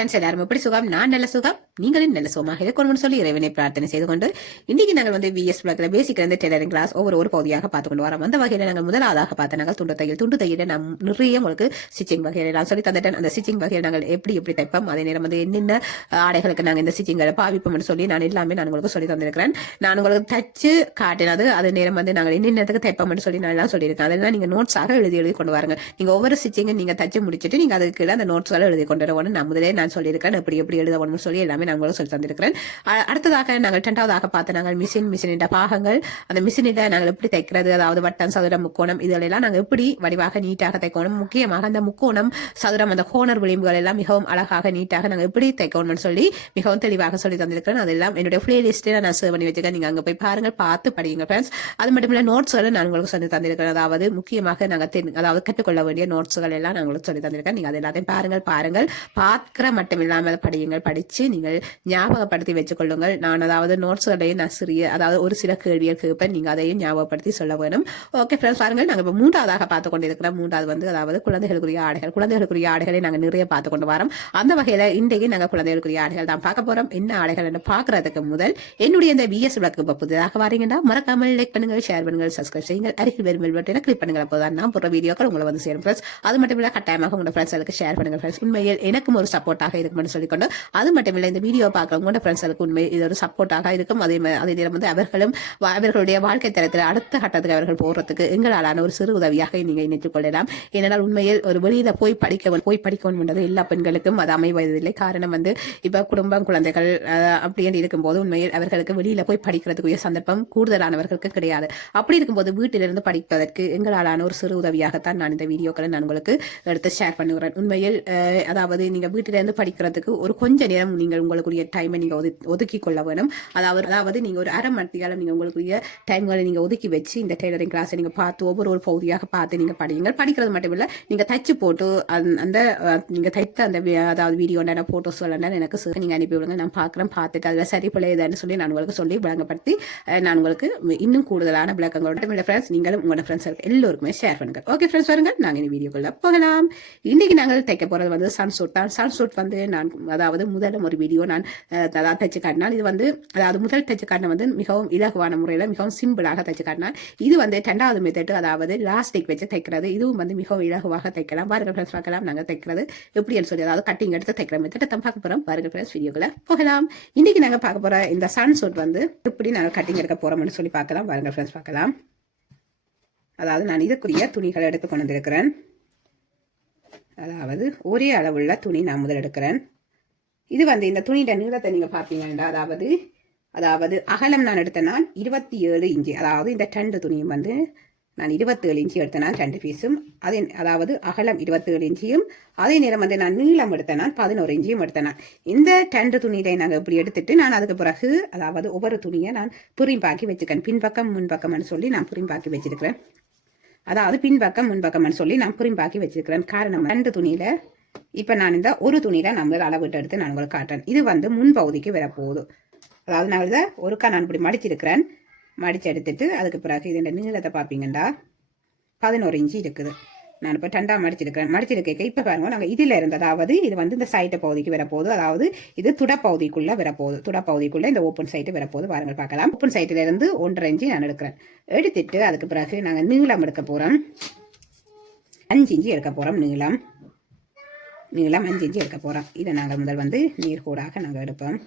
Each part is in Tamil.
ஃப்ரெண்ட்ஸ், எல்லாரும் எப்படி சுகம்? நான் நல்ல சுகம், நீங்களும் நல்ல சுகமாக இருக்கணும்னு சொல்லி இறைவனை பிரார்த்தனை செய்து கொண்டு இன்னைக்கு நாங்கள் வந்து விஎஸ் பிளாக்ல பேசிக் வந்து டெய்லரிங் கிளாஸ் ஒவ்வொரு பகுதியாக பார்த்து கொண்டு வரோம். அந்த வகையில் நாங்கள் முதலாவதாக பார்த்த நாங்கள் துண்டு தையல் நான் நிறைய உங்களுக்கு ஸ்டிச்சிங் வகையில் நான் சொல்லி தந்துட்டேன். அந்த ஸ்டிச்சிங் வகையில் நாங்கள் எப்படி தைப்போம், அதே நேரம் வந்து என்னென்ன ஆடைகளுக்கு நாங்கள் இந்த ஸ்டிச்சிங்களை பாவிப்போம்னு சொல்லி நான் எல்லாமே நான் உங்களுக்கு சொல்லி தந்திருக்கிறேன். நான் உங்களுக்கு தச்சு காட்டினது அதே நேரம் வந்து நாங்கள் என்னென்னத்துக்கு தைப்போம்னு சொல்லி நான் எல்லாம் சொல்லியிருக்கேன். அதெல்லாம் நீங்க நோட்ஸாக எழுதி கொண்டு வாருங்க. நீங்க ஒவ்வொரு ஸ்டிச்சிங்கும் நீங்க தச்சு முடிச்சுட்டு நீங்க அதுக்கு கீழே அந்த நோட்ஸ்களை எழுதி கொண்டு வரணும். நான் முதலே நான் சொல்லியிருக்கேன் எப்படி எழுதணும்னு சொல்லி எல்லாமே நான் உங்களுக்கு சொல்லி தந்திருக்கிறேன். அடுத்ததாக நாங்கள் 2வது பார்த்து நாங்கள் மிஷினின் பாகங்கள், அந்த மிஷினில நாங்கள் எப்படி தைக்கிறது, அதாவது வட்டம், சதுரம், முக்கோணம் இதெல்லாம் நாங்கள் எப்படி வடிவாக நீட்டாக தைக்கணும், முக்கியமாக அந்த முக்கோணம், சதுரம், அந்த கோணர் விளிம்புகள் எல்லாம் மிகவும் அழகாக நீட்டாக நாங்கள் எப்படி தைக்கணும்னு சொல்லி மிகவும் தெளிவாக சொல்லி தந்திருக்கிறேன். அதெல்லாம் என்னுடைய பிளேலிஸ்ட்ல நான் சேவ் பண்ணி வச்சுக்கேன். நீங்க அங்க போய் பாருங்கள், பார்த்து படிங்க ஃப்ரெண்ட்ஸ். அது மட்டும் இல்ல நோட்ஸ்களை நான் உங்களுக்கு சொல்லி தந்திருக்கிறேன். அதாவது முக்கியமாக நாங்கள் அதாவது கற்றுக்கொள்ள வேண்டிய நோட்ஸ்கள் எல்லாம் நான் உங்களுக்கு சொல்லி தந்திருக்கேன். நீங்க அது எல்லாத்தையும் பாருங்கள் பார்க்கிற மட்டும் இல்லாமல் படியுங்கள். படிச்சு நீங்கள் ஞாபகப்படுத்தி வச்சுக் கொள்ளுங்கள். நான் அதாவது நோட்ஸ்களையும் நான் அதாவது ஒரு சில கேள்விகள் கேட்பேன், நீங்க அதையும் ஞாபகப்படுத்தி சொல்ல வேணும். ஓகே ஃப்ரெண்ட்ஸ், பாருங்கள். நாங்கள் இப்போ 3வதாக பார்த்து கொண்டிருக்கிறோம். 3வது வந்து அதாவது குழந்தைகளுக்குரிய ஆடைகளை நாங்கள் நிறைய பார்த்து கொண்டு வரோம். அந்த வகையில இன்றைக்கு நாங்கள் குழந்தைகளுக்குரிய ஆடைகள் தான் பார்க்க போறோம். என்ன ஆடைகள் என்று பார்க்கறதுக்கு முதல் என்னுடைய இந்த விஎஸ் விளக்கு இப்போ புதிதாக வாரீங்கன்னா மறக்காமல் லைக் பண்ணுங்கள், ஷேர் பண்ணுங்கள், சப்ஸ்கிரைப் செய்யுங்கள். அருகில் வரும் பெல் பட்டனை கிளிக் பண்ணுங்கள். அப்போதான் நான் போற வீடியோக்கள் உங்களை வந்து சேரும் ஃப்ரெண்ட்ஸ். அது மட்டும் இல்ல கட்டாயமாக உங்களோட ஃப்ரெண்ட்ஸ்களுக்கு ஷேர் பண்ணுங்கள் ஃப்ரெண்ட்ஸ். உண்மையில் எனக்கும் ஒரு சப்போர்ட்டாக இருக்கும்னு சொல்லிக்கொண்டு, அது மட்டும் இல்லை இந்த வீடியோ பார்க்குறவங்க ஃப்ரெண்ட்ஸ்களுக்கு உண்மை இது ஒரு சப்போர்ட்டாக இருக்கும். அதே நேரம் வந்து அவர்களுடைய வாழ்க்கை தரத்தில் அடுத்த கட்டத்துக்கு அவர்கள் போறதுக்கு எங்களாலான ஒரு சிறு உதவியாக நீங்க இணைத்துக் கொள்ளலாம். ஏனென்றால் உண்மையில் ஒரு வெளியில போய் படிக்கணும் என்றது எல்லா பெண்களுக்கும் அது அமைவதில்லை. காரணம் வந்து இப்ப குடும்பம், குழந்தைகள் அப்படின்னு இருக்கும்போது உண்மையில் அவர்களுக்கு வெளியில போய் படிக்கிறதுக்குரிய சந்தர்ப்பம் கூடுதலானவர்களுக்கு கிடையாது. அப்படி இருக்கும்போது வீட்டிலிருந்து படிப்பதற்கு எங்களாலான ஒரு சிறு உதவியாகத்தான் நான் இந்த வீடியோக்களை நான் உங்களுக்கு எடுத்து ஷேர் பண்ணுகிறேன். உண்மையில் அதாவது நீங்க வீட்டிலிருந்து படிக்கிறதுக்கு ஒரு கொஞ்ச நேரம் நீங்கள் உங்களுக்குரிய டைமை நீங்க ஒதுக்கி கொள்ள வேணும். அதாவது நீங்க ஒரு அரை மணி நேரம் நீங்க உங்களுக்குரிய டைம்களை நீங்க ஒதுக்கி வச்சு இந்த டெய்லரிங் கிளாஸை நீங்க பார்த்து ஒவ்வொரு பகுதியாக பார்த்து நீங்க படியுங்கள். படிக்கிறது மட்டும் இல்ல, நீங்க தச்சு போட்டு அந்த நீங்க தைத்த அந்த அதாவது வீடியோ போட்டோஸ் எனக்கு நீங்க அனுப்பி விடுங்க. நான் பார்க்குறேன், பார்த்துட்டு அதுல சரி பிள்ளைன்னு சொல்லி நான் உங்களுக்கு சொல்லி விளங்கப்படுத்தி நான் உங்களுக்கு இன்னும் கூடுதலான விளக்கங்களோட ஃப்ரெண்ட்ஸ் நீங்களும் உங்களோட ஃப்ரெண்ட்ஸ் எல்லோருக்குமே ஷேர் பண்ணுங்க. ஓகே ஃப்ரெண்ட்ஸ், வருங்க நாங்க இந்த வீடியோக்குள்ள போகலாம். இன்னைக்கு நாங்கள் தைக்க போறது வந்து சன்சூட் தான். சன்சூட் வந்து நான் அதாவது முதல்ல ஒரு வீடியோ நான் தைச்சு காட்டினால், இது வந்து அதாவது முதல் தைச்சு காட்டின வந்து மிகவும் இலகுவான முறையில் மிகவும் சிம்பிளாக தைச்சு காட்டினால், இது வந்து 2வது மெத்தட் அதாவது லாஸ்டிக் வச்சு தைக்கிறது. இதுவும் வந்து மிகவும் இலகுவாக தைக்கலாம். பாருங்கள் ஃப்ரெண்ட்ஸ், பார்க்கலாம் நாங்கள் தைக்கிறது எப்படின்னு சொல்லி, அதாவது கட்டிங் எடுத்து தைக்கிற மெத்தட் தான் பார்க்க போறோம். பாருங்கள் ஃப்ரெண்ட்ஸ், வீடியோக்குள்ள போகலாம். இன்னைக்கு நாங்கள் பார்க்க போற இந்த சன்சூட் வந்து எப்படி நாங்கள் கட்டிங் எடுக்க போறோம்னு சொல்லி பார்க்கலாம். பாருங்கள் ஃப்ரெண்ட்ஸ், பார்க்கலாம். அதாவது நான் இதுக்குரிய துணிகளை எடுத்து கொண்டு வந்திருக்கிறேன். அதாவது ஒரே அளவுள்ள துணி நான் முதல் எடுக்கிறேன். இது வந்து இந்த துணியோட நீளத்தை நீங்க பாத்தீங்கன்னா அதாவது அகலம் நான் எடுத்தேன்னா 27 இன்ச்சு. அதாவது இந்த 2 துணியும் வந்து நான் 27 இன்ச்சு எடுத்தேனா 2 பீஸும், அதாவது அகலம் 27 இன்ச்சியும், அதே நேரம் வந்து நான் நீளம் எடுத்தேனா 11 இன்ச்சியும் எடுத்தேனா. இந்த 2 துணியை நாங்கள் இப்படி எடுத்துட்டு நான் அதுக்கு பிறகு அதாவது ஒவ்வொரு துணியை நான் புரிம்பாக்கி வச்சுக்கேன். பின்பக்கம் முன்பக்கம்னு சொல்லி நான் புரிம்பாக்கி வச்சிருக்கிறேன். அதாவது பின்பக்கம் முன்பக்கம்னு சொல்லி நான் புரிம்பாக்கி வச்சிருக்கிறேன். காரணம் 2 துணியில இப்ப நான் இந்த ஒரு துணியில நம்ம அளவிட்டு எடுத்து நான் உங்களுக்கு காட்டுறேன். இது வந்து முன்பகுதிக்கு வரப்போகுது. அதாவது நான் இதை ஒருக்கா நான் இப்படி மடிச்சிருக்கிறேன். மடிச்சு எடுத்துட்டு அதுக்கு பிறகு இதோட நீளத்தை பார்ப்பீங்கண்டா 11 இன்ச்சு இருக்குது. நான் இப்போ 2ஆ மடிச்சிருக்கேன். இப்போ பாருங்க, நாங்கள் இதில் இருந்து அதாவது இது வந்து இந்த சைட்டை பகுதிக்கு வரப்போகுது. அதாவது இது துடப்பகுதிக்குள்ள வரப்போகுது. துடப்பகுதிக்குள்ள இந்த ஓப்பன் சைட்டு வரப்போகுது. பாருங்கள், பார்க்கலாம். ஓப்பன் சைட்டில இருந்து 1.5 இன்ச்சு நான் எடுக்கிறேன். எடுத்துட்டு அதுக்கு பிறகு நாங்கள் நீளம் எடுக்க போறோம். 5 இன்ச்சு எடுக்க போறோம். நீளம் 5 இன்ச்சு எடுக்க போறோம். இதை நாங்கள் முதல் வந்து நீர்கூடாக நாங்கள் எடுப்போம்.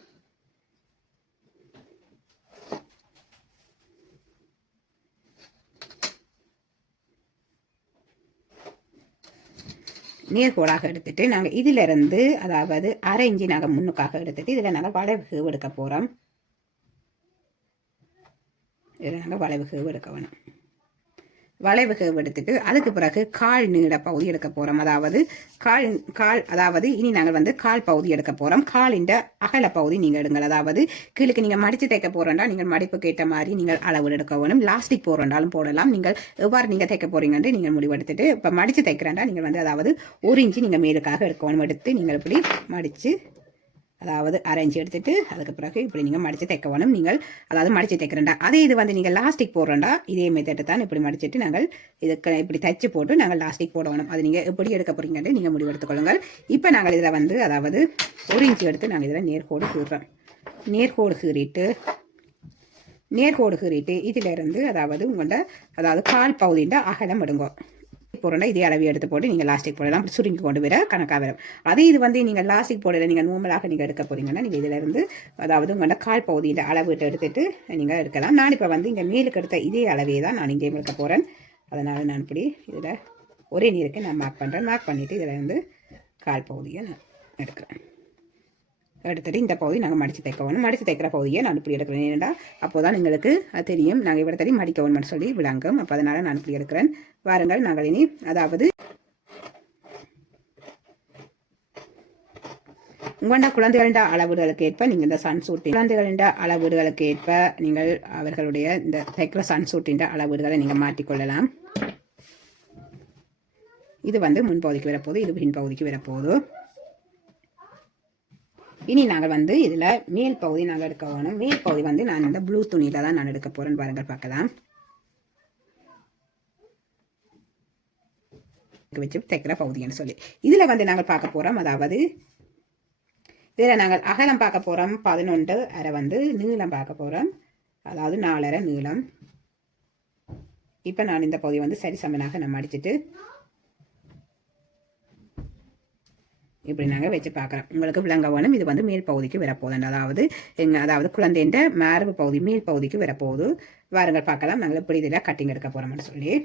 நேர்கோடாக எடுத்துட்டு நாங்கள் இதில் இருந்து அதாவது அரை இன்ச்சு நாங்கள் முன்னுக்காக எடுத்துட்டு இதில் நாங்கள் வளைவு எடுக்க போகிறோம். இதில் நாங்கள் வளைவு எடுக்க வேணும். வளைவு எடுத்துட்டு அதுக்கு பிறகு கால் நீள பகுதி எடுக்க போறோம். அதாவது கால் அதாவது இனி நாங்கள் வந்து கால் பகுதி எடுக்க போறோம். காலின் அகல பகுதி நீங்க எடுங்கள். அதாவது கீழுக்கு நீங்க மடிச்சு தைக்க போறோம்னா நீங்கள் மடிப்புக்கு ஏற்ற மாதிரி நீங்கள் அளவு எடுக்க வேணும். லாஸ்டிக் போறோம்னாலும் போடலாம். நீங்கள் எவ்வாறு நீங்க தைக்க போறீங்கன்னு நீங்கள் முடிவெடுத்துட்டு இப்ப மடிச்சு தைக்கிறேன்டா நீங்கள் வந்து அதாவது 1 இன்ச்சு நீங்க மேலுக்காக எடுக்க வேணும். எடுத்து நீங்கள் இப்படி மடிச்சு அதாவது அரைஞ்சி எடுத்துட்டு அதுக்கு பிறகு இப்படி நீங்கள் மடித்து தைக்க வேணும். நீங்கள் அதாவது மடித்து தைக்கிறேன்டா அதே இது வந்து நீங்கள் லாஸ்டிக் போடுறேன்டா இதே மெத்தட்டு தான் இப்படி மடிச்சிட்டு நாங்கள் இதுக்கு இப்படி தைச்சு போட்டு நாங்கள் லாஸ்டிக் போடணும். அது நீங்கள் எப்படி எடுக்க போறீங்கன்னு நீங்கள் முடிவு எடுத்துக்கொள்ளுங்கள். இப்போ நாங்கள் இதில் வந்து அதாவது 1 இன்ச்சு எடுத்து நாங்கள் இதில் நேர்கோடு கீறுறோம். நேர்கோடு கீறிட்டு இதிலிருந்து அதாவது உங்கள்கிட்ட அதாவது கால் பகுதியின் அகலம் எடுங்கோ போடுறா இதே அளவு எடுத்து போட்டு நீங்கள் லாஸ்டிக் போடலாம். சுருங்கி கொண்டு வர கணக்காக வரும். அதே இது வந்து நீங்கள் லாஸ்டிக் போடல நீங்கள் நோமலாக நீங்கள் எடுக்க போறீங்கன்னா நீங்கள் இதிலிருந்து அதாவது உங்களோட கால் பகுதியின் அளவு எடுத்துட்டு நீங்கள் எடுக்கலாம். நான் இப்போ வந்து இங்கே மேலுக்கு எடுத்த இதே அளவே தான் நான் இங்கே எடுக்க போகிறேன். அதனால் நான் இப்படி இதில் ஒரே நீருக்கு நான் மார்க் பண்ணுறேன். மார்க் பண்ணிவிட்டு இதில் இருந்து கால் பகுதியை நான் எடுக்கிறேன். எடுத்துட்டு இந்த பகுதி நாங்கள் மடித்து தைக்கணும். மடித்து தைக்கிற பகுதியை நான் இப்படி எடுக்கிறேன். ஏன்னா அப்போ தான் எங்களுக்கு அது தெரியும் நாங்கள் இவ்வளோ தெரியும் மடிக்கணும்னு சொல்லி விளங்கும். அப்போ அதனால் நான் இப்படி எடுக்கிறேன். வாருங்கள் நாங்கள் இனி அதாவது உங்களோட குழந்தைகளின் அளவுகளுக்கு ஏற்ப நீங்கள் இந்த சன்சூட்டின் குழந்தைகளின் அளவீடுகளுக்கு ஏற்ப நீங்கள் அவர்களுடைய இந்த தைக்கிற சன்சூட்டின் அளவீடுகளை நீங்கள் மாற்றிக்கொள்ளலாம். இது வந்து முன்பகுதிக்கு வரப்போகுது, இது பின்பகுதிக்கு வரப்போகுது. இனி நாங்கள் வந்து இதில் மேல் பகுதி நாங்கள் எடுக்க வேணும். மேல் பகுதி வந்து நான் இந்த ப்ளூ துணியில் தான் நான் எடுக்க போகிறேன். பாருங்கள் பார்க்கலாம். வச்சு தைக்கிற பகுதின்னு சொல்லி இதில் வந்து நாங்கள் பார்க்க போகிறோம். அதாவது இதில் நாங்கள் அகலம் பார்க்க போகிறோம் 11.5 வந்து நீளம் பார்க்க போகிறோம். அதாவது 4.5 நீளம். இப்போ நான் இந்த பகுதி வந்து சரி சமனாக நம்ம அடிச்சுட்டு இப்படி நாங்கள் வச்சு பார்க்குறோம். உங்களுக்கு விளங்க வேணும். இது வந்து மேல் பகுதிக்கு வரப்போகுது. அதாவது குழந்தைன்ற மார்பு பகுதி மேல் பகுதிக்கு வரப்போகுது. வாருங்கள் பார்க்கலாம் நாங்கள் எப்படி இதில் கட்டிங் எடுக்க போகிறோம்னு சொல்லி.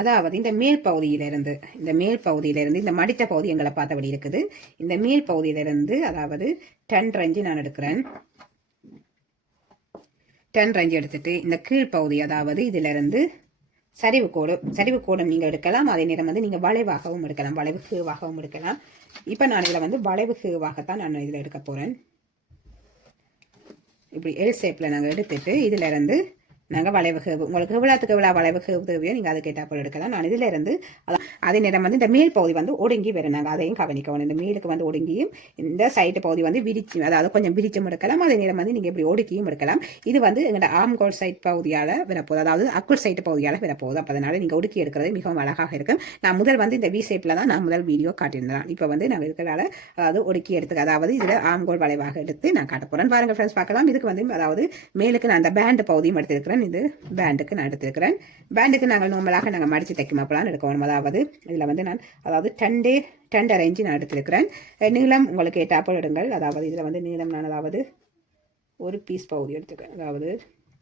அதாவது இந்த மேல் பகுதியிலிருந்து இந்த மடித்த பகுதி எங்களை பார்த்தபடி இருக்குது. இந்த மேல் பகுதியிலிருந்து அதாவது 10 இன்ச்சு நான் எடுக்கிறேன். 10 இன்ச்சு எடுத்துட்டு இந்த கீழ் பகுதி அதாவது இதிலிருந்து சரிவு கோடு நீங்கள் எடுக்கலாம். அதே நேரம் வந்து நீங்கள் வளைவாகவும் எடுக்கலாம், வளைவு கீவாகவும் எடுக்கலாம். இப்போ நான் இதில் வந்து வளைவு கீவாகத்தான் நான் இதில் எடுக்க போகிறேன். இப்படி எல் ஷேப்பில் நாங்கள் எடுத்துட்டு இதில் இருந்து நாங்கள் வளைவு கேவு உங்களுக்கு எவ்வளோத்துக்கு எவ்வளோ வளைவு கேவு தேவையோ நீங்கள் அதுக்கு ஏற்றாப்போல் எடுக்கலாம். நான் இதில் இருந்து அதே நேரம் வந்து இந்த மேல் பகுதி வந்து ஒடுங்கி வரும். நாங்கள் அதையும் கவனிக்கணும். இந்த மேலுக்கு வந்து ஒடுங்கியும் இந்த சைடு பகுதி வந்து விரிச்சு அதாவது கொஞ்சம் விரிச்சும் எடுக்கலாம். அதே நேரம் வந்து நீங்கள் இப்படி ஒடுக்கியும் எடுக்கலாம். இது வந்து எங்களோட ஆம்கோல் சைட் பகுதியால் வரப்போகுது, அதாவது அக்குள் சைட்டு பகுதியால் வரப்போகுது. அப்போ அதனால் நீங்கள் ஒடுக்கி எடுக்கிறது மிகவும் அழகாக இருக்கும். நான் முதல் வந்து இந்த வி ஷேப்பில் தான் நான் முதல் வீடியோ காட்டியிருந்தேன். இப்போ வந்து நாங்கள் இருக்கிறதால அதாவது ஒடுக்கி எடுத்துக்க அதாவது இதில் ஆம்கோல் வளைவாக எடுத்து நான் காட்ட போகிறேன். பாருங்கள் ஃப்ரெண்ட்ஸ் பார்க்கலாம். இதுக்கு வந்து அதாவது மேலுக்கு நான் அந்த பேண்டு பகுதியும் எடுத்திருக்கிறேன். இது பேண்டுக்கு நான் எடுத்திருக்கிறேன். பேண்டுக்கு நாங்கள் நார்மலாக நாங்கள் மடித்து தைக்குமாப்பெல்லாம் எடுக்கணும். அதாவது இதில் வந்து நான் அதாவது 10.5 இன்ச்சு நான் எடுத்திருக்கிறேன். நீளம் உங்களுக்கு ஏற்றாப்போல் எடுங்கள். அதாவது இதில் வந்து நீளம் நான் அதாவது ஒரு பீஸ் பகுதி எடுத்துக்கிறேன். அதாவது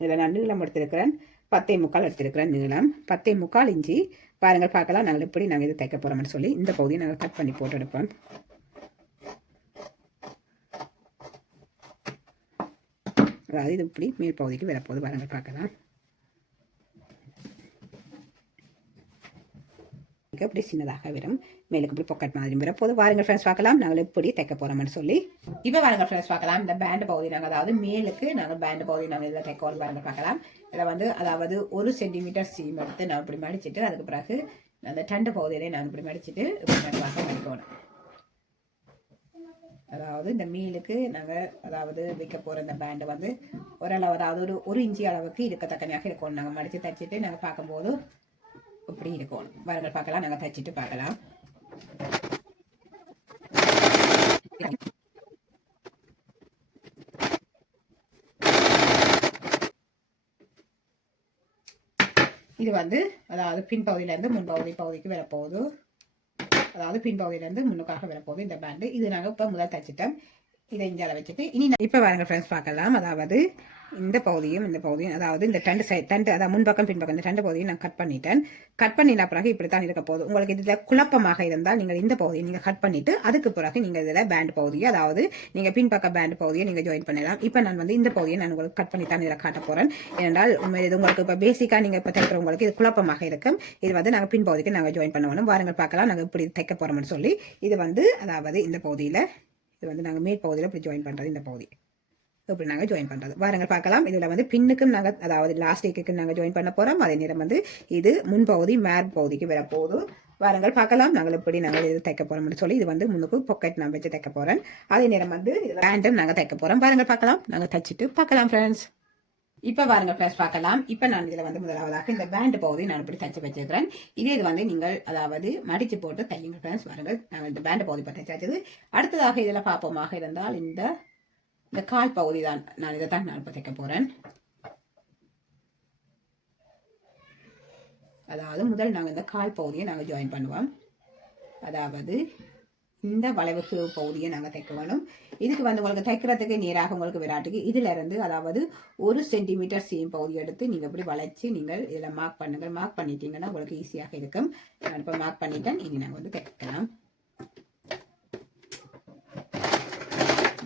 இதில் நான் நீளம் எடுத்திருக்கிறேன் 10.75 எடுத்திருக்கிறேன். நீளம் 10.75 இன்ச்சு. பாருங்கள் பார்க்கலாம் நாங்கள் எப்படி நாங்கள் இதை தைக்க போகிறோம்னு சொல்லி இந்த பகுதியை நாங்கள் கட் பண்ணி போட்டு எடுப்போம். அதாவது இது இப்படி மேல் பகுதிக்கு வரப்போகுது. பாருங்கள் பார்க்கலாம். அப்படி சின்னதாக வரும். மேலுக்கு இப்படி பொக்கெட் மாதிரி வரப்போது. வாருங்கள் ஃப்ரெண்ட்ஸ் பார்க்கலாம் நாங்கள் எப்படி தைக்க போகிறோம்னு சொல்லி. இப்போ வாருங்கள் ஃப்ரெண்ட்ஸ் பார்க்கலாம். இந்த பேண்டு பகுதி நாங்கள் அதாவது மேலுக்கு நாங்கள் பேண்டு பகுதி நாங்கள் இதில் தைக்க பாருங்கள் பார்க்கலாம். இதில் வந்து அதாவது 1 சென்டிமீட்டர் சீம் எடுத்து நான் இப்படி மடிச்சுட்டு அதுக்கு பிறகு அந்த 2 பகுதியிலே நான் இப்படி மடிச்சுட்டு இப்படி நடுவாக மடிக்கணும். அதாவது இந்த மீலுக்கு நாங்கள் அதாவது வைக்க போகிற இந்த பேண்டு வந்து ஓரளவு அதாவது ஒரு இன்ச்சி அளவுக்கு இருக்கத்தக்கனையாக இருக்கணும். நாங்கள் மடித்து தைச்சிட்டு நாங்கள் பார்க்கும்போது இப்படி இருக்கணும். வாருங்கள் பார்க்கலாம். நாங்கள் தைச்சிட்டு பார்க்கலாம். இது வந்து அதாவது பின்பகுதியிலேருந்து பகுதிக்கு வரப்போகுது. அதாவது பின்பகுதியிலேருந்து முன்னுக்காக வரப்போகுது இந்த பேண்டு. இது நாங்கள் இப்போ முதல் தைச்சிட்டோம். இதை இந்தியாவில் வச்சுட்டு இனி இப்போ வாருங்கள் ஃப்ரெண்ட்ஸ் பார்க்கலாம். அதாவது இந்த பகுதியும் அதாவது இந்த அதாவது முன்பக்கம் பின்பக்கம் இந்த 2 பகுதியும் நான் கட் பண்ணிட்டேன். கட் பண்ணின பிறகு இப்படித்தான் இருக்க போகுது. உங்களுக்கு இதில் குழப்பமாக இருந்தால் நீங்கள் இந்த பகுதியை நீங்கள் கட் பண்ணிட்டு அதுக்கு பிறகு நீங்கள் இதில் பேண்ட் பகுதியை அதாவது நீங்கள் பின்பக்க பேண்ட் பகுதியை நீங்கள் ஜாயின் பண்ணலாம். இப்போ நான் வந்து இந்த பகுதியை நான் உங்களுக்கு கட் பண்ணித்தான் இதில் காட்ட போகிறேன். ஏனென்றால் இது உங்களுக்கு இப்போ பேசிக்காக நீங்கள் இப்போ தைக்கிறவங்களுக்கு இது குழப்பமாக இருக்கும். இது வந்து நாங்கள் பின்பகுதிக்கு நாங்கள் ஜாயின் பண்ணணும். வாருங்கள் பார்க்கலாம் நாங்கள் இப்படி தைக்க போகிறோம்னு சொல்லி. இது வந்து அதாவது இந்த பகுதியில் இது வந்து நாங்கள் மேல் பகுதியில் இப்படி ஜாயின் பண்ணுறது. இந்த பகுதி இப்படி நாங்கள் ஜாயின் பண்ணுறது. வாருங்கள் பார்க்கலாம். இதில் வந்து பின்னுக்கும் நாங்கள் அதாவது லாஸ்டிக்கு நாங்கள் ஜாயின் பண்ண போகிறோம். அதே நேரம் வந்து இது முன்பகுதி மேல் பகுதிக்கு வரப்போகுது. வாருங்கள் பார்க்கலாம் நாங்கள் எப்படி நாங்கள் இது தைக்க போறோம்னு சொல்லி. இது வந்து முன்னுக்கு பாக்கெட் நான் வச்சு தைக்க போறேன். அதே நேரம் வந்து பேண்டும் நாங்கள் தைக்க போறோம். பாருங்கள் பார்க்கலாம், நாங்கள் தைச்சிட்டு பார்க்கலாம் ஃப்ரெண்ட்ஸ். இப்ப பாருங்க ஃப்ரெண்ட்ஸ் பார்க்கலாம். இப்ப நான் இதுல வந்து முதலாவதாக இந்த பேண்ட் பகுதி நான் இப்படி தைச்சு வச்சிருக்கிறேன். இதே இது வந்து நீங்கள் அதாவது மடிச்சு போட்டு தையுங்க ஃப்ரெண்ட்ஸ். பாருங்கள் நான் இந்த பேண்ட் பகுதி பற்றி தைச்சது. அடுத்ததாக இதுல பார்ப்போமாக இருந்தால் இந்த கால் பகுதி தான் நான் இதை தான் நான் இப்ப தைக்க போறேன். அதாவது முதல் நாங்கள் இந்த கால் பகுதியை நாங்கள் ஜாயின் பண்ணுவோம். அதாவது இந்த வளைவு பகுதியை நாங்கள் தைக்க வேணும். இதுக்கு வந்து உங்களுக்கு தைக்கிறதுக்கு நேராக உங்களுக்கு விராட்டுக்கு இதுல இருந்து அதாவது 1 சென்டிமீட்டர் சீம் பகுதி எடுத்து நீங்க இப்படி வளைச்சு நீங்கள் இதுல மார்க் பண்ணுங்க. மார்க் பண்ணிட்டீங்கன்னா உங்களுக்கு ஈஸியாக இருக்கும். நான் இப்ப மார்க் பண்ணிட்டேன். இனி நாங்கள் வந்து தைக்கலாம்.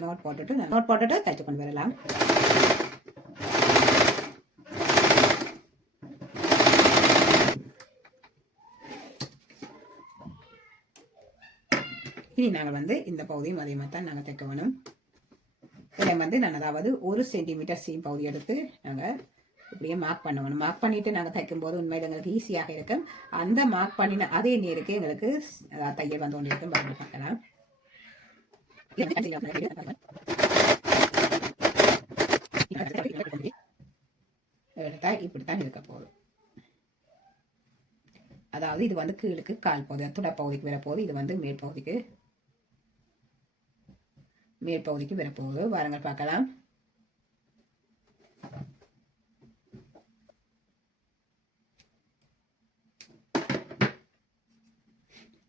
நோட் போட்டுட்டு தைச்சு கொண்டு வரலாம். இனி நாங்கள் வந்து இந்த பகுதியும் அதே மாதிரி தான் நாங்கள் தைக்க வேணும். இதில் வந்து நான் அதாவது 1 சென்டிமீட்டர் சீம் பகுதி எடுத்து நாங்கள் இப்படியே மார்க் பண்ணணும். மார்க் பண்ணிட்டு நாங்கள் தைக்கும் போது உண்மையில் எங்களுக்கு ஈஸியாக இருக்கும். அந்த மார்க் பண்ணின அதே நேருக்கு எங்களுக்கு தையல் வந்து கொண்டு இருக்கும். பாருங்க பார்க்கலாம். எடுத்தா இப்படித்தான் இருக்க போகுது. அதாவது இது வந்து கீழுக்கு கால் பகுதி துடைப்பகுதிக்கு வரப்போகுது. இது வந்து மேற்பகுதிக்கு வரப்போகுது. வாருங்கள் பார்க்கலாம்.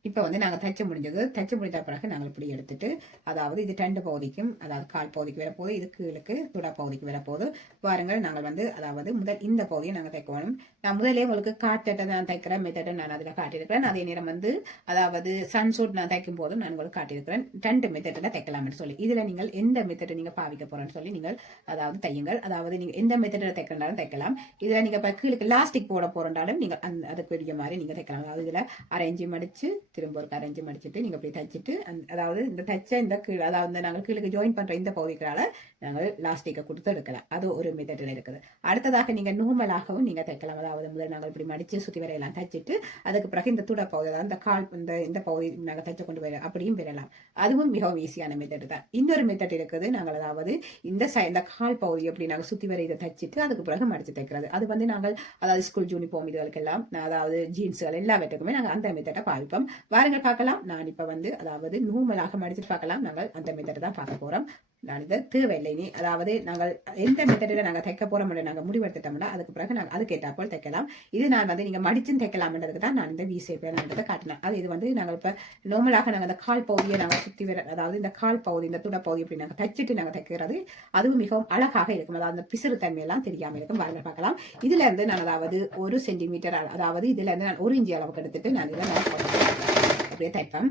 இப்போ வந்து நாங்கள் தைச்சு முடிஞ்ச பிறகு நாங்கள் இப்படி எடுத்துட்டு அதாவது இது 2 பகுதிக்கும் அதாவது கால் பகுதிக்கு வரப்போகுது. இது கீழுக்கு துடா பகுதிக்கு வரப்போகுது. பாருங்கள் நாங்கள் வந்து அதாவது முதல் இந்த பகுதியை நாங்கள் தைக்கணும். நான் முதலே உங்களுக்கு காட்டை நான் தைக்கிற மெத்தடை நான் அதில் காட்டியிருக்கிறேன். அதே நேரம் வந்து அதாவது சன்சூட் நான் தைக்கும் போதும் நான் உங்களுக்கு காட்டியிருக்கிறேன். 2 மெத்தடில் தைக்கலாம்னு சொல்லி. இதில் நீங்கள் எந்த மெத்தடை நீங்கள் பாவிக்க போறேன்னு சொல்லி நீங்கள் அதாவது தையுங்கள். அதாவது நீங்கள் எந்த மெத்தடில் தைக்கிறனாலும் தைக்கலாம். இதில் நீங்கள் இப்போ கீழுக்கு லாஸ்டிக் போட போறனாலும் நீங்கள் அதுக்கு பெரிய மாதிரி நீங்கள் தைக்கலாம். அதாவது இதில் அரைஞ்சி மடிச்சு திரும்ப ஒரு கரைஞ்சி மடிச்சுட்டு நீங்க இப்படி தைச்சிட்டு அதாவது இந்த தைச்ச இந்த கீழ் அதாவது நாங்கள் கீழுக்கு ஜாயின் பண்ற இந்த பகுதிகளால நாங்கள் லாஸ்டிக்கை கொடுத்து எடுக்கலாம். அது ஒரு மெத்தடில் இருக்குது. அடுத்ததாக நீங்க நூமலாகவும் நீங்க தைக்கலாம். அதாவது முதல் நாங்கள் இப்படி மடிச்சு சுத்தி வரையெல்லாம் தைச்சிட்டு அதுக்கு பிறகு இந்த துடை பகுதி அதாவது இந்த கால் இந்த பகுதி நாங்கள் தைச்சு கொண்டு வர அப்படியும் பெறலாம். அதுவும் மிகவும் ஈஸியான மெத்தட் தான். இன்னொரு மெத்தட் இருக்குது. நாங்கள் அதாவது இந்த கால் பகுதி எப்படி நாங்கள் சுத்தி வரை இதை தைச்சிட்டு அதுக்கு பிறகு மடிச்சு தைக்கிறது. அது வந்து நாங்கள் அதாவது ஸ்கூல் யூனிஃபார்ம் இதுகளுக்கெல்லாம் அதாவது ஜீன்ஸுகள் எல்லாவற்றுக்குமே நாங்கள் அந்த மெத்தடை பாவிப்போம். வாருங்கள் பார்க்கலாம். நான் இப்ப வந்து அதாவது நூமலாக மடிச்சுட்டு பார்க்கலாம். நாங்கள் அந்த மெத்தடை தான் பார்க்க போறோம். நான் இதை தேவையில்லை நீ அதாவது நாங்கள் எந்த மெத்தடில் நாங்கள் தைக்க போறோம் நாங்கள் முடிவெடுத்துட்டோம்னா அதுக்கு பிறகு நாங்கள் அதுக்கு ஏற்றாப்போல் தைக்கலாம். இது நான் வந்து நீங்க மடிச்சும் தைக்கலாம்ன்றதுக்கு தான் நான் இந்த வீசேப்பை காட்டினேன். அது இது வந்து நாங்கள் இப்ப நோமலாக நாங்கள் இந்த கால் பகுதியை நாங்கள் சுத்தி வர அதாவது இந்த கால் பகுதி இந்த துடை பகுதி இப்படி நாங்கள் தைச்சிட்டு நாங்கள் தைக்கிறது அதுவும் மிகவும் அழகாக இருக்கும். அதாவது அந்த பிசிறு தன்மையெல்லாம் தெரியாம இருக்கும். வாருங்கள் பார்க்கலாம். இதுல இருந்து நான் அதாவது 1 சென்டிமீட்டர் அதாவது இதுல இருந்து நான் 1 இன்ச்சு அளவுக்கு எடுத்துட்டு நான் இதில் அப்படியே தைப்பேன்.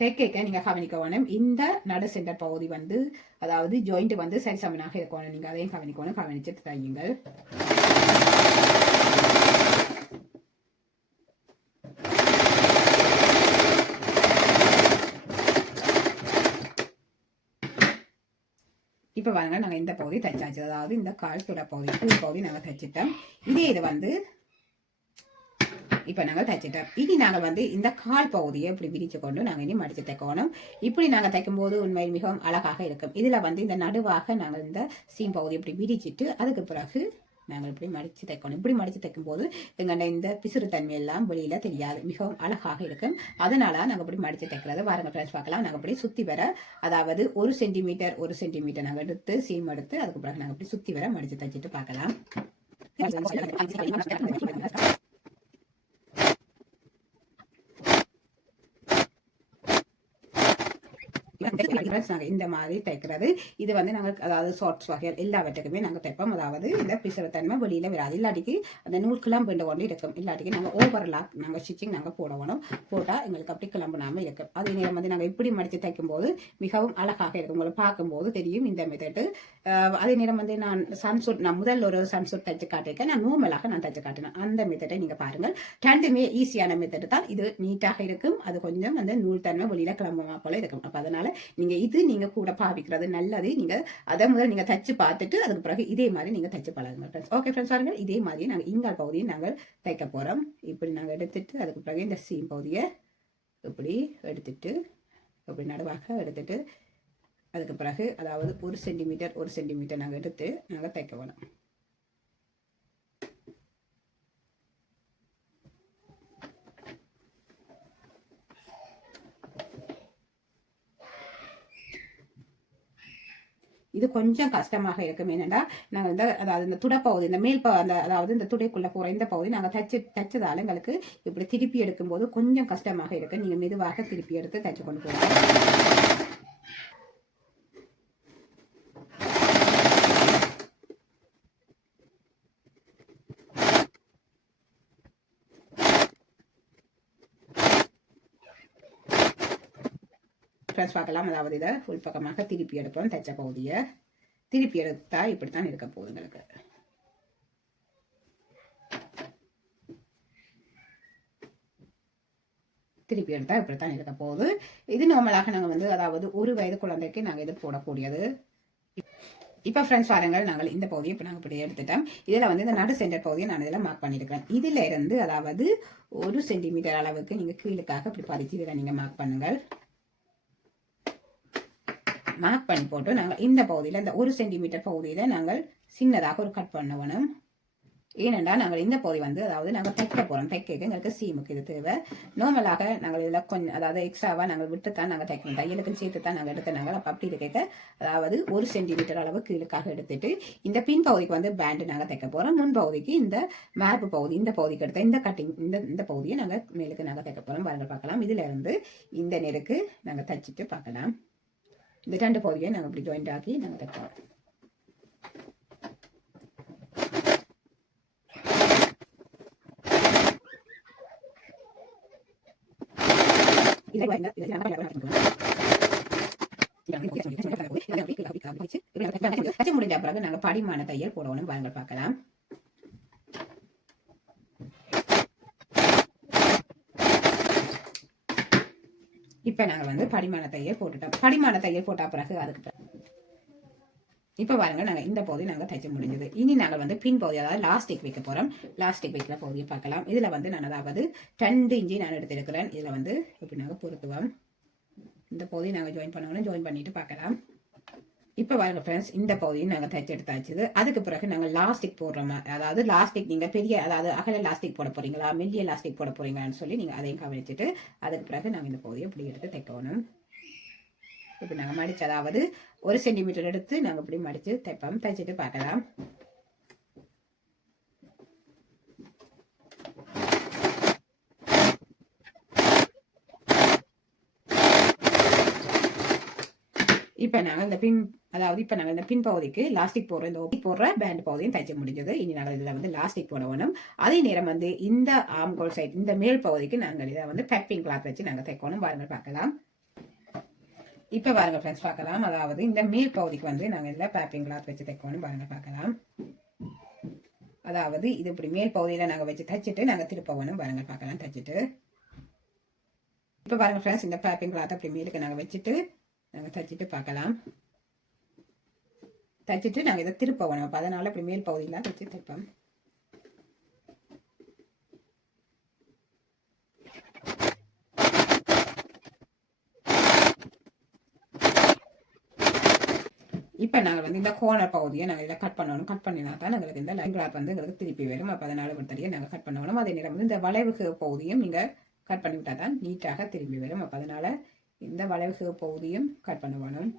தைக்க நீங்க கவனிக்க வேணும். இந்த நடு சென்டர் பகுதி வந்து அதாவது ஜாயிண்ட் வந்து சரி சமனாக இருக்கணும். நீங்க அதையும் கவனிக்கணும். கவனிச்சுட்டு தையுங்கள். இப்ப வாங்க நாங்க இந்த பகுதி தைச்சாச்சு. அதாவது இந்த கால் துடை பகுதி நாங்க தைச்சிட்டோம். இது வந்து இப்ப நாங்கள் தைச்சிட்டோம். இனி நாங்கள் வந்து இந்த கால் பகுதியை இப்படி விரிச்சு கொண்டு நாங்கள் இனி மடிச்சு தைக்கணும். இப்படி நாங்கள் தைக்கும் போது உண்மையில் மிகவும் அழகாக இருக்கும். இதுல வந்து இந்த நடுவாக நாங்கள் இந்த சீம் பகுதி இப்படி விரிச்சிட்டு அதுக்கு பிறகு நாங்கள் இப்படி மடிச்சு தைக்கணும். இப்படி மடிச்சு தைக்கும் போது எங்கள்ட இந்த பிசுறு தன்மை எல்லாம் வெளியில தெரியாது. மிகவும் அழகாக இருக்கும். அதனால நாங்கள் இப்படி மடிச்சு தைக்கிறது. வாருங்க ஃப்ரெண்ட்ஸ் பார்க்கலாம். நாங்கள் இப்படி சுத்தி வர அதாவது 1 சென்டிமீட்டர் நாங்கள் எடுத்து சீம் எடுத்து அதுக்கு பிறகு நாங்கள் இப்படி சுத்தி வர மடிச்சு தைச்சிட்டு பார்க்கலாம். இந்த மாதிரி தைக்கிறது. இது வந்து நாங்கள் அதாவது ஷார்ட்ஸ் வகைகள் எல்லாவற்றுக்குமே நாங்கள் தைப்போம். அதாவது இந்த பிசுறத்தன்மை வெளியில வராது. இல்லாட்டிக்கு அந்த நூல் கிளம்பு கொண்டு இருக்கும். இல்லாட்டிக்கு நாங்கள் ஓவர்லாக் நாங்கள் ஸ்டிச்சிங் நாங்கள் போடணும். போட்டால் எங்களுக்கு அப்படி கிளம்புனாமல் இருக்கும். அதே நேரம் வந்து நாங்கள் இப்படி மடித்து தைக்கும் போது மிகவும் அழகாக இருக்கும். உங்களை பார்க்கும்போது தெரியும் இந்த மெத்தட் அதே நேரம் வந்து நான் முதல் ஒரு சன்சூட் தைச்சு காட்டியிருக்கேன். நான் நார்மலாக நான் தைச்சு காட்டினேன். அந்த மெத்தடை நீங்க பாருங்கள். ரெண்டுமே ஈஸியான மெத்தட் தான். இது நீட்டாக இருக்கும். அது கொஞ்சம் வந்து நூல் தன்மை வெளியில கிளம்புமா போல இருக்கும். அப்ப அதனால நீங்க கூட பாவிக்கிறது நல்லது. நீங்க அதை முதல் நீங்க தைச்சு பார்த்துட்டு அதுக்கு பிறகு இதே மாதிரி நீங்க தைச்சு பழகுங்க ஃப்ரெண்ட்ஸ். ஓகே ஃப்ரெண்ட்ஸ், பாருங்கள் இதே மாதிரி நாங்கள் இங்கால் பகுதியை நாங்கள் தைக்க போறோம். இப்படி நாங்கள் எடுத்துட்டு அதுக்கு பிறகு இந்த சீம் பகுதியை இப்படி எடுத்துட்டு இப்படி நடுவாக எடுத்துட்டு அதுக்கு பிறகு அதாவது 1 சென்டிமீட்டர் நாங்கள் எடுத்து நாங்கள் தைக்க வேணும். இது கொஞ்சம் கஷ்டமாக இருக்கும். என்னன்னா நாங்கள் அதாவது இந்த துடைப்பகுதி இந்த மேல் அதாவது இந்த துடைக்குள்ள போற இந்த பகுதி நாங்கள் தைச்சதால எங்களுக்கு இப்படி திருப்பி எடுக்கும்போது கொஞ்சம் கஷ்டமாக இருக்கு. நீங்க மெதுவாக திருப்பி எடுத்து தைச்சு கொண்டு போகலாம். பார்க்கலாம். அதாவது இதை உள்பக்கமாக திருப்பி எடுப்போம். தைச்ச பகுதியை திருப்பி எடுத்தா இப்படித்தான் இருக்க போகுது எங்களுக்கு. திருப்பி எடுத்தா இப்படித்தான் இருக்க போகுது. இது நார்மலாக நாங்கள் வந்து அதாவது 1 வயது குழந்தைக்கு நாங்கள் இது போடக்கூடியது. இப்ப ஃப்ரெண்ட்ஸ் பாருங்கள், நாங்கள் இந்த பகுதியை இப்போ நாங்கள் இப்படி எடுத்துட்டோம். இதில் வந்து இந்த நடு சென்டர் பகுதியை நான் இதில் மார்க் பண்ணியிருக்கிறேன். இதுல இருந்து அதாவது 1 சென்டிமீட்டர் அளவுக்கு நீங்க கீழுக்காக இப்படி பதிச்சு இதில் நீங்க மார்க் பண்ணுங்கள். மார்க் பண்ணி போட்டு நாங்கள் இந்த பகுதியில் இந்த 1 சென்டிமீட்டர் பகுதியில் நாங்கள் சின்னதாக ஒரு கட் பண்ண வேணும். ஏனென்றா நாங்கள் இந்த பகுதி வந்து அதாவது நாங்கள் தைக்க போகிறோம். தைக்க எங்களுக்கு சீமுக்கு இது தேவை. நார்மலாக நாங்கள் இதில் கொஞ்சம் அதாவது எக்ஸ்ட்ராவாக நாங்கள் விட்டுத்தான் நாங்கள் தைக்கணும். தையலுக்கு சேர்த்து தான் நாங்கள் எடுத்து அப்போ அப்படி இருக்க அதாவது 1 சென்டிமீட்டர் அளவு கீழுக்காக எடுத்துட்டு இந்த பின் பகுதிக்கு வந்து பேண்டு நாங்கள் தைக்க போகிறோம். முன் பகுதிக்கு இந்த மேப்பு பகுதி இந்த பகுதிக்கு எடுத்த இந்த கட்டிங் இந்த பகுதியை நாங்கள் மேலுக்கு நாங்கள் தைக்க போகிறோம். பாருங்கள் பார்க்கலாம். இதுல இருந்து இந்த நெருக்கு நாங்கள் தைச்சிட்டு பார்க்கலாம். இந்த 2 பகுதியை நாங்கள் இப்படி ஜாயிண்ட் ஆக்கி நாங்கள் தைக்கிறோம். முடிஞ்ச பிறகு நாங்கள் படிமான தையல் போடணும். பாருங்கள் பார்க்கலாம். இப்ப நாங்க வந்து படிமான தையல் போட்டுட்டோம். படிமான தையல் போட்ட பிறகு அதுக்கு இப்ப பாருங்க நாங்க இந்த பகுதி நாங்க தைச்சு முடிஞ்சது. இனி நாங்கள் வந்து பின் பகுதி அதாவது லாஸ்டிக் வைக்க போறோம். லாஸ்டிக் வைக்கிற பகுதியை பார்க்கலாம். இதுல வந்து நான் அதாவது 2 இன்ச்சு நான் எடுத்திருக்கிறேன். இதுல வந்து இப்படி நாங்க பொருத்துவோம். இந்த பகுதியை நாங்க ஜாயின் பண்ணணும். ஜாயின் பண்ணிட்டு பார்க்கலாம். இப்ப பாருங்க ஃப்ரெண்ட்ஸ், இந்த பகுதியை நாங்க தைச்சு எடுத்தாச்சு. அதுக்கு பிறகு நாங்க லாஸ்டிக் போடுறோம். அதாவது லாஸ்டிக் நீங்க பெரிய அதாவது அகல லாஸ்டிக் போட போறீங்களா மெல்லிய லாஸ்டிக் போட போறீங்களான்னு சொல்லி நீங்க அதையும் கவனிச்சுட்டு அதுக்கு பிறகு நாங்க இந்த பகுதியை இப்படி எடுத்து தைக்கணும். இப்படி நாங்க மடிச்சு அதாவது 1 சென்டிமீட்டர் எடுத்து நாங்க இப்படி மடிச்சு தைப்போம். தைச்சிட்டு பார்க்கலாம். இப்ப நாங்க இந்த பின் அதாவது இப்ப நாங்க இந்த பின் பகுதிக்கு லாஸ்டிக் போடுற இந்த போடுற பேண்ட் பகுதியும் தைச்சு முடிஞ்சது. இனி நாங்கள் இதுல வந்து லாஸ்டிக் போட வேணும். அதே நேரம் வந்து இந்த ஆம்கோல் சைட் இந்த மேல் பகுதிக்கு நாங்கள் இதை வந்து பேப்பிங் கிளாத் வச்சு நாங்க தைக்கணும். பாருங்கள் பார்க்கலாம். இப்ப பாருங்க ஃப்ரெண்ட்ஸ் பார்க்கலாம். அதாவது இந்த மேல் பகுதிக்கு வந்து நாங்க இதுல பேப்பிங் கிளாத் வச்சு தைக்கணும். பாருங்க பார்க்கலாம். அதாவது இது இப்படி மேல் பகுதியில நாங்க வச்சு தைச்சிட்டு நாங்க திருப்ப வேணும். பாருங்க பார்க்கலாம். தைச்சிட்டு இப்ப பாருங்க ஃப்ரெண்ட்ஸ், இந்த பேப்பிங் கிளாத் அப்படி மேலுக்கு நாங்க வச்சுட்டு நாங்க தைச்சிட்டு பார்க்கலாம். தைச்சிட்டு நாங்க இதை திருப்ப வேணும். அப்ப அதனால இப்படி மேல் பகுதியெல்லாம் வச்சு தைப்போம். இப்ப நாங்க வந்து இந்த கோனர் பகுதியை நாங்க இதை கட் பண்ணணும். கட் பண்ணினா தான் எங்களுக்கு இந்த லைன் கிளாத் வந்து எங்களுக்கு திருப்பி வரும். அப்ப அதனால விட்டறிய நாங்க கட் பண்ணணும். அதே நேரம் வந்து இந்த வளைவுக்கு பகுதியும் நீங்க கட் பண்ணி விட்டா தான் நீட்டாக திரும்பி வரும். அப்ப அதனால இந்த வளைவுக்கு பகுதியும் கட் பண்ண வேணும்.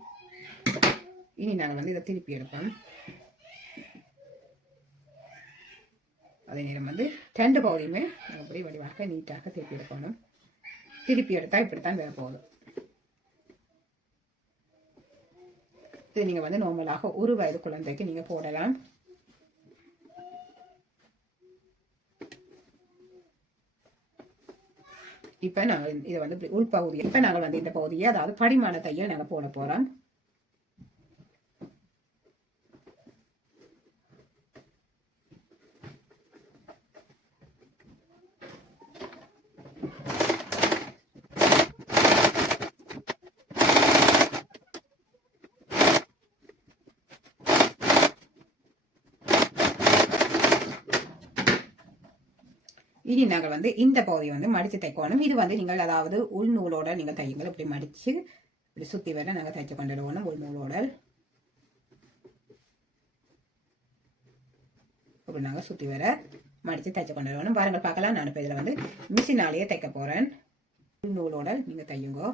இனி நாங்கள் வந்து இதை திருப்பி எடுப்போம். அதே நேரம் வந்து 2 பகுதியுமே அப்படி வடிவாக நீட்டாக திருப்பி எடுக்கணும். திருப்பி எடுத்தா இப்படித்தான் வேற போகுது. இது நீங்க வந்து நார்மலாக 1 வயது குழந்தைக்கு நீங்க போடலாம். இப்ப நாங்கள் இதை வந்து உள்பகுதி இப்ப நாங்கள் வந்து இந்த பகுதியை அதாவது படிமான தையல் நாங்க போட போறோம். இனி நாங்கள் வந்து இந்த பகுதியை வந்து மடித்து தைக்கணும். இது வந்து நீங்கள் அதாவது உள்நூலோட நீங்கள் தையுங்கள். இப்படி மடித்து இப்படி சுற்றி வர நாங்கள் தைச்சு கொண்டுடுவோம். உள்நூலோட இப்படி நாங்கள் சுற்றி வர மடித்து தைச்சு கொண்டுடுவோம். பாருங்கள் பார்க்கலாம். நான் இப்போ இதில் வந்து மிஷினாலேயே தைக்க போகிறேன். உள்நூலோட நீங்கள் தையுங்கோ.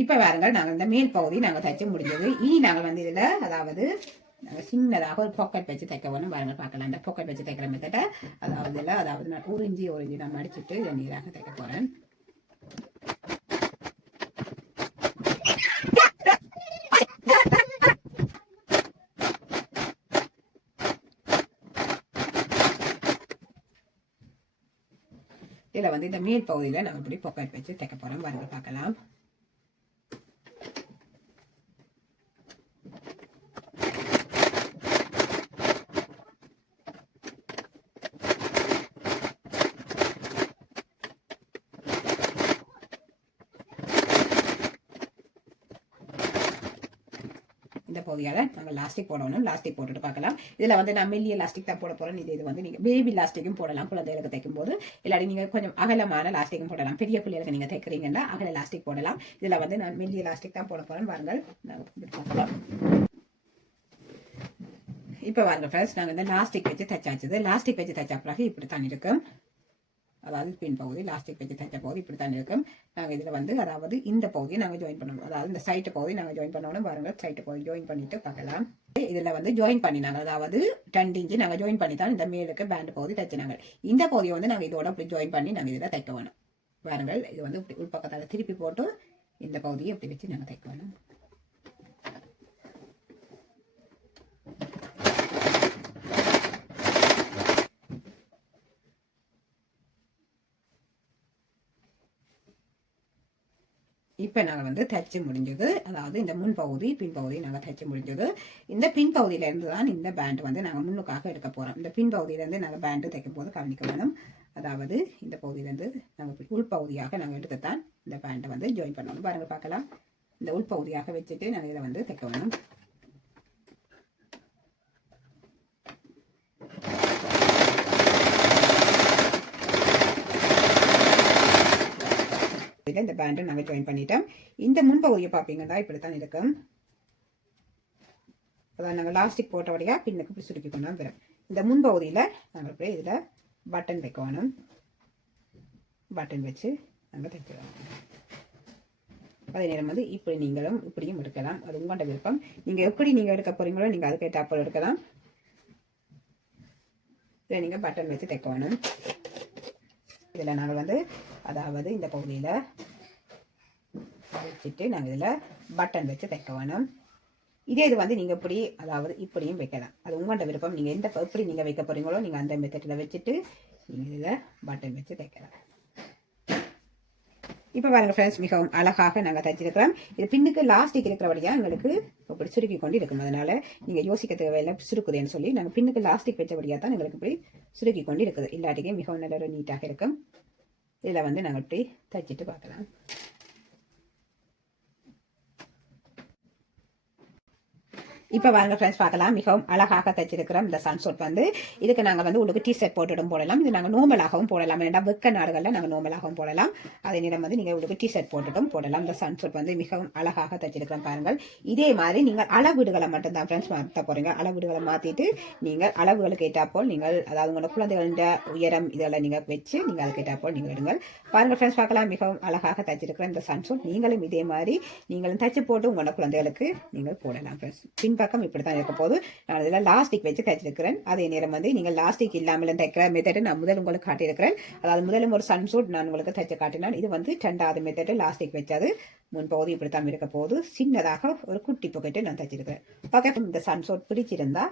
இப்ப பாருங்கள், நாங்கள் இந்த மேல் பகுதி நாங்கள் தைச்சு முடிஞ்சது. இனி நாங்கள் வந்து இதுல அதாவது நாங்கள் சின்னதாக ஒரு பாக்கெட் வச்சு தைக்க வேணும். பாருங்கள் பார்க்கலாம். இந்த பாக்கெட் வச்சு தைக்கிற மெத்தட அதாவது நான் ஒரு இஞ்சி நான் மடிச்சுட்டு இதை நீராக தைக்க போறேன். இதுல வந்து இந்த மேல் பகுதியில நாங்கள் இப்படி பாக்கெட் வச்சு தைக்க போறோம். பாருங்கள் பார்க்கலாம். இந்த பகுதியால நாங்கள் லாஸ்டிக் போடணும். லாஸ்டிக் போட்டுட்டு பார்க்கலாம். இதுல வந்து நான் மெல்லிய லாஸ்டிக் தான் போட போறேன். இது வந்து நீங்க பேபி லாஸ்டிக்கும் போடலாம். குழந்தைகளுக்கு தைக்கும் போது இல்லாட்டி நீங்க கொஞ்சம் அகலமான லாஸ்டிக்கும் போடலாம். பெரிய பிள்ளைகளுக்கு நீங்க தைக்கிறீங்கன்னா அகல லாஸ்டிக் போடலாம். இதுல வந்து நான் மெல்லிய லாஸ்டிக் தான் போட போறேன். பாருங்கள், பார்க்கலாம். இப்ப பாருங்க ஃப்ரெண்ட்ஸ், நாங்க இந்த லாஸ்டிக் வச்சு தைச்சாச்சு. லாஸ்டிக் வச்சு தைச்சா பிறகு இப்படித்தான் இருக்கும். அதாவது பின் பகுதி லாஸ்டிக் வச்சு தைச்ச பகுதி இப்படித்தான் இருக்கும். நாங்கள் இதில் வந்து அதாவது இந்த பகுதியை நாங்கள் ஜாயின் பண்ணணும். அதாவது இந்த சைட்டு பகுதி நாங்கள் ஜாயின் பண்ணணும். பாருங்கள், சைட்டு பகுதி ஜாயின் பண்ணிட்டு பார்க்கலாம். இதில் வந்து ஜாயின் பண்ணினாங்க. அதாவது 2 இன்ச்சு நாங்கள் ஜாயின் பண்ணி தான் இந்த மேலுக்கு பேண்ட் பகுதி தைச்சினாங்க. இந்த பகுதியை வந்து நாங்கள் இதோட இப்படி ஜாயின் பண்ணி நாங்கள் இதில் தைக்க வேணும். பாருங்கள், இது வந்து இப்படி உள்பக்கத்தால் திருப்பி போட்டு இந்த பகுதியை இப்படி வச்சு நாங்கள் தைக்க வேணும். இப்போ நாங்கள் வந்து தைச்சு முடிஞ்சது. அதாவது இந்த முன்பகுதி பின்பகுதி நாங்கள் தைச்சு முடிஞ்சது. இந்த பின்பகுதியிலேருந்து தான் இந்த பேண்ட் வந்து நாங்கள் முன்னுக்காக எடுக்க போகிறோம். இந்த பின்பகுதியிலேருந்து நாங்கள் பேண்டு தைக்கும் போது கவனிக்க வேணும். அதாவது இந்த பகுதியிலேருந்து நாங்கள் உள்பகுதியாக நாங்கள் எடுத்து தான் இந்த பேண்டை வந்து ஜாயின் பண்ணணும். பாருங்கள் பார்க்கலாம். இந்த உள்பகுதியாக வச்சுட்டு நாங்கள் இதை வந்து தைக்க வேணும். இந்த பேண்டை நாங்கள் ஜாயின் பண்ணிட்டோம். இந்த முன்பகுதியை பார்ப்பீங்கன்னா இப்படித்தான் இருக்கும். அதான் நாங்கள் லாஸ்டிக் போட்டபடியா பின்னுக்கு இப்படி சுருக்கி கொண்டு வந்துடும். இந்த முன்பகுதியில் நாங்கள் போய் இதில் பட்டன் வைக்கணும். பட்டன் வச்சு நாங்கள் தைக்கிறோம். அதே நேரம் வந்து இப்படி நீங்களும் இப்படியும் எடுக்கலாம். அது உங்களோட விருப்பம். நீங்கள் எப்படி நீங்கள் எடுக்க போறீங்களோ நீங்கள் அதுக்கேற்ற அப்போ எடுக்கலாம். இதை நீங்கள் பட்டன் வச்சு தைக்கணும். இதில் நாங்கள் வந்து அதாவது இந்த பகுதியில் வச்சுட்டு நாங்கள் இதில் பட்டன் வச்சு தைக்க வேணும். இதே இது வந்து நீங்கள் இப்படி அதாவது இப்படியும் வைக்கலாம். அது உங்களோட விருப்பம். நீங்கள் எந்த எப்படி நீங்கள் வைக்க போகிறீங்களோ நீங்கள் அந்த மெத்தடில் வச்சுட்டு நீங்கள் இதில் பட்டன் வச்சு தைக்கலாம். இப்போ பாருங்கள் ஃப்ரெண்ட்ஸ், மிகவும் அழகாக நாங்கள் தைச்சிருக்கிறோம். இது பின்னுக்கு லாஸ்டிக் இருக்கிறபடியாக எங்களுக்கு இப்படி சுருக்கி கொண்டு இருக்கும். அதனால் நீங்கள் யோசிக்க தேவையில்லை சுருக்குதுன்னு சொல்லி நாங்கள் பின்னுக்கு லாஸ்டிக் வச்சபடியாக தான் எங்களுக்கு இப்படி சுருக்கி கொண்டு இருக்குது. இல்லாட்டிக்கே மிகவும் நல்ல ஒரு நீட்டாக இருக்கும். இதில் வந்து நாங்கள் இப்படி தைச்சிட்டு பார்க்கலாம். இப்போ வாங்க ஃப்ரெண்ட்ஸ் பார்க்கலாம். மிகவும் அழகாக தைச்சிருக்கிறோம். இந்த சன்சோட் வந்து இதுக்கு நாங்கள் வந்து உங்களுக்கு டிஷர்ட் போட்டுடும் போடலாம். இது நாங்கள் நோமலாகவும் போடலாம். ஏன்னா வெக்க நாடுகளில் நாங்கள் நோமலாகவும் போடலாம். அதே நேரம் வந்து நீங்கள் உங்களுக்கு டிஷர்ட் போட்டுட்டும் போடலாம். இந்த சன்சோட் வந்து மிகவும் அழகாக தைச்சிருக்கிறோம். பாருங்கள், இதே மாதிரி நீங்கள் அளவீடுகளை மட்டும்தான் ஃப்ரெண்ட்ஸ் மாற்ற போறீங்க. அளவீடுகளை மாற்றிட்டு நீங்கள் அளவுகளுக்கு ஏற்றாப்போல் நீங்கள் அதாவது உங்களோட குழந்தைகளின் உயரம் இதெல்லாம் நீங்கள் வச்சு நீங்கள் அதுக்கு ஏற்றாப்போல் நீங்கள் எடுங்கள். பாருங்கள் ஃப்ரெண்ட்ஸ் பார்க்கலாம். மிகவும் அழகாக தைச்சிருக்கிறோம் இந்த சன்சோட். நீங்களும் இதே மாதிரி நீங்களும் தைச்சு போட்டு உங்களோட குழந்தைகளுக்கு நீங்கள் போடலாம் ஃப்ரெண்ட்ஸ். பக்கம் இப்படித்தான் இருக்க போது. நான் இதில் லாஸ்டிக் வச்சு தைச்சிருக்கிறேன். அதே நேரம் வந்து நீங்கள் லாஸ்டிக் இல்லாமல் தைக்கிற மெத்தட் நான் முதல் உங்களுக்கு காட்டியிருக்கிறேன். அதாவது முதலும் ஒரு சன்சூட் நான் உங்களுக்கு தைச்சு காட்டினேன். இது வந்து 2வது மெத்தட் லாஸ்டிக் வச்சது. முன்பகுதி இப்படித்தான் இருக்க போது. சின்னதாக ஒரு குட்டி பாக்கெட்டு நான் தைச்சிருக்கிறேன். ஓகே, இந்த சன்சூட் பிடிச்சிருந்தா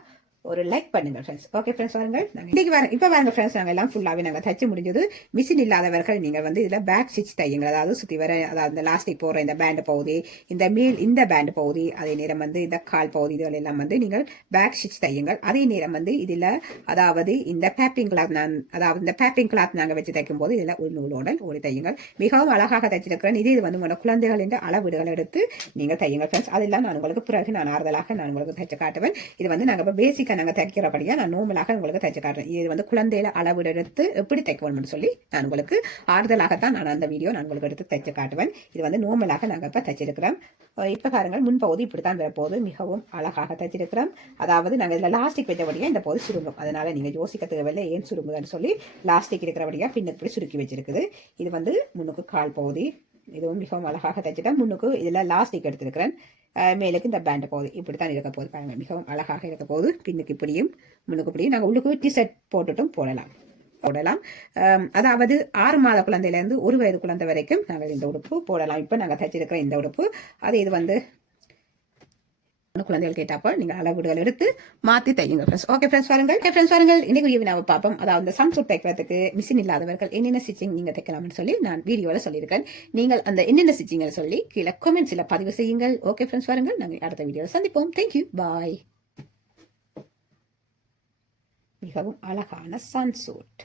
ஒரு லைக் பண்ணுங்க ஃப்ரெண்ட்ஸ். ஓகே ஃப்ரெண்ட்ஸ், வாருங்கள் இன்னைக்கு இப்போ வாருங்க ஃப்ரெண்ட்ஸ், நாங்கள் எல்லாம் ஃபுல்லாகவே நாங்கள் தச்சு முடிஞ்சது. மிஷின் இல்லாதவர்கள் நீங்கள் வந்து இதில் பேக் ஸ்டிச் தையுங்க. அதாவது சுற்றி வர, அதாவது இந்த லாஸ்டிக் போடுற இந்த பேண்ட் பகுதி, இந்த பேண்ட் பகுதி, அதே நேரம் வந்து இந்த கால் பகுதி, இதுகள் எல்லாம் வந்து நீங்கள் பேக் ஸ்டிச் தையுங்கள். அதே நேரம் வந்து இதில் அதாவது இந்த பேப்பிங் கிளாத் நாங்கள் வச்சு தைக்கும் போது இதில் ஒரு நூலோடல் ஓடி தையுங்கள். மிகவும் அழகாக தைச்சிருக்கிறேன். இது வந்து உங்களோட குழந்தைகளின் அளவீடுகள் எடுத்து நீங்கள் தையுங்கள் ஃப்ரெண்ட்ஸ். அதெல்லாம் நான் உங்களுக்கு பிறகு நான் ஆறுதலாக நான் உங்களுக்கு தைச்சு காட்டுவேன். இது வந்து நாங்கள் இப்போ பேசிக்காக நாங்கள் தைக்கிறபடியா நான் நோமலாக உங்களுக்கு தைச்சு காட்டுறேன். இது வந்து குழந்தையில அளவு எடுத்து எப்படி தைக்கணும்னு சொல்லி நான் உங்களுக்கு ஆறுதலாகத்தான் நான் அந்த வீடியோ நான் உங்களுக்கு எடுத்து தைச்சு காட்டுவேன். இது வந்து நோமலாக நாங்கள் இப்போ தைச்சிருக்கிறோம். இப்போ பாருங்கள், முன்பகுதி இப்படித்தான் வரப்போது. மிகவும் அழகாக தைச்சிருக்கிறோம். அதாவது நாங்கள் இதில் லாஸ்டிக் வைத்தபடியா இந்த போது சுருங்கும். அதனால நீங்கள் யோசிக்க தேவையில்லை ஏன் சுருங்குதுன்னு சொல்லி. லாஸ்டிக் இருக்கிறபடியா பின்னுக்கு இப்படி சுருக்கி வச்சிருக்குது. இது வந்து முன்னுக்கு கால் பகுதி. இதுவும் மிகவும் அழகாக தைச்சிட்டேன். முன்னுக்கு இதில் லாஸ்டிக் எடுத்திருக்கிறேன். மேலுக்கு இந்த பேண்ட் போகுது. இப்படித்தான் இருக்க போகுது. பாருங்க, மிகவும் அழகாக இருக்க போகுது. பின்னுக்கு இப்படியும் முன்னுக்கு இப்படியும் நாங்கள் உள்ளுக்கு டிஷர்ட் போட்டுட்டும் போடலாம். அதாவது 6 மாத குழந்தையிலேருந்து 1 வயது குழந்தை வரைக்கும் நாங்கள் இந்த உடுப்பு போடலாம். இப்போ நாங்கள் தைச்சிருக்கிற இந்த உடுப்பு அது இது வந்து குழந்தைகள் கேட்டாப்போ நீங்கள் அளவுகள் எடுத்து மாற்றி தையுங்க ஃப்ரெண்ட்ஸ். ஓகே ஃப்ரெண்ட்ஸ், வாருங்கள் இன்னைக்கு வீடியோ பார்ப்போம். அதாவது சன் சூட் தைக்கிறதுக்கு மிஷின் இல்லாதவர்கள் என்னென்ன ஸ்டிச்சிங் நீங்கள் தைக்கலாம்னு சொல்லி நான் வீடியோவில் சொல்லியிருக்கேன். நீங்கள் அந்த என்னென்ன ஸ்டிச்சிங்கை சொல்லி கீழே கமெண்ட்ஸில் பதிவு செய்யுங்கள். ஓகே ஃப்ரெண்ட்ஸ், வாருங்கள் நாங்கள் அடுத்த வீடியோவில் சந்திப்போம். தேங்க்யூ, பாய். மிகவும் அழகான சன் சூட்.